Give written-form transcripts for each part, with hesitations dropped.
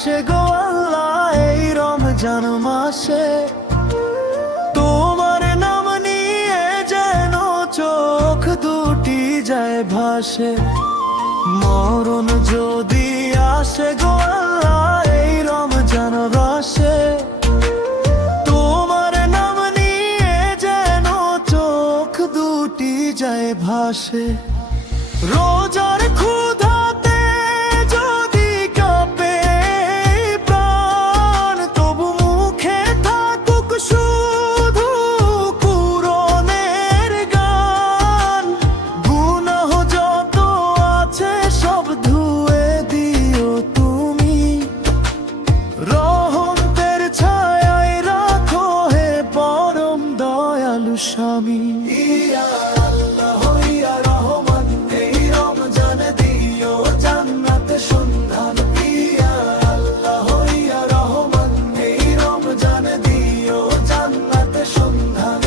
আসে গো আল্লাহ এই রমজান মাসে, তোমার নাম নিয়ে যেন চোখ দুটি যায় ভাসে। মরণ যদি আসে গো আল্লাহ এই রমজান মাসে, তোমার নাম নিয়ে যেন চোখ দুটি যায় ভাসে। রোজার ক্ষুধাতে যদি কাঁপে প্রাণ, তবু মুখে থাকুক শুধু কুরআনের গান। গুনাহ যত আছে সব ধুয়ে দিও তুমি, রহমতের ছায়ায় রাখো হে পরম দয়ালু স্বামী। ইয়া আল্লাহ ইয়া রহমান, এই রমজান দিও জান্নাত সন্ধান। ইয়া আল্লাহ ইয়া রহমান, এই রমজান দিও জান্নাত সন্ধান।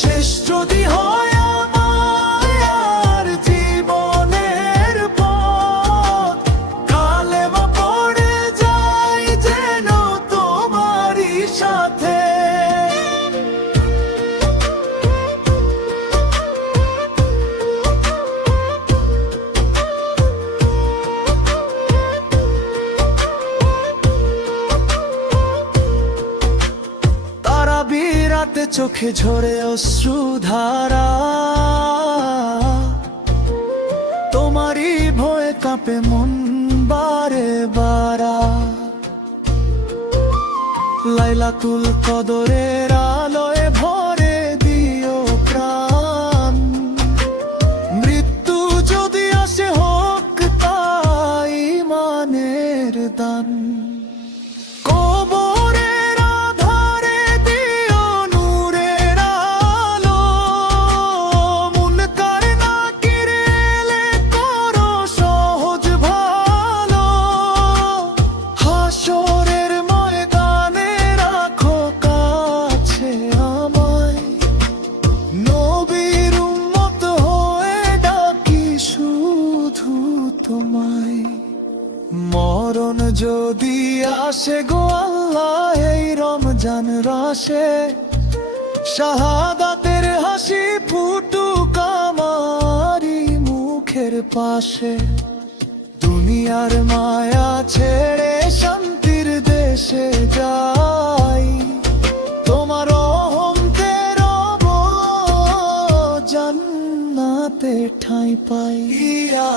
শেষ যদি হয় আমার জীবনের পথ, কালেমা পড়ে যাই যেন তোমারই সাথে। রাতে চোখে ঝরে অশ্রুধারা, তোমারই ভয়ে কাঁপে মন বারে বারা। লাইলাতুল কদরের আলোয় ভরে দিও প্রাণ, মৃত্যু যদি আসে হোক তাই ঈমানের দান। মরণ যদি আসে গো আল্লাহ এই রমজান রাশে, শাহাদাতের হাসি ফুটুক আমারি মুখের পাশে। দুনিয়ার মায়া ছেড়ে শান্তির দেশে যাই, তোমার রহমতের জান্নাতে ঠাঁই পাই। ইয়া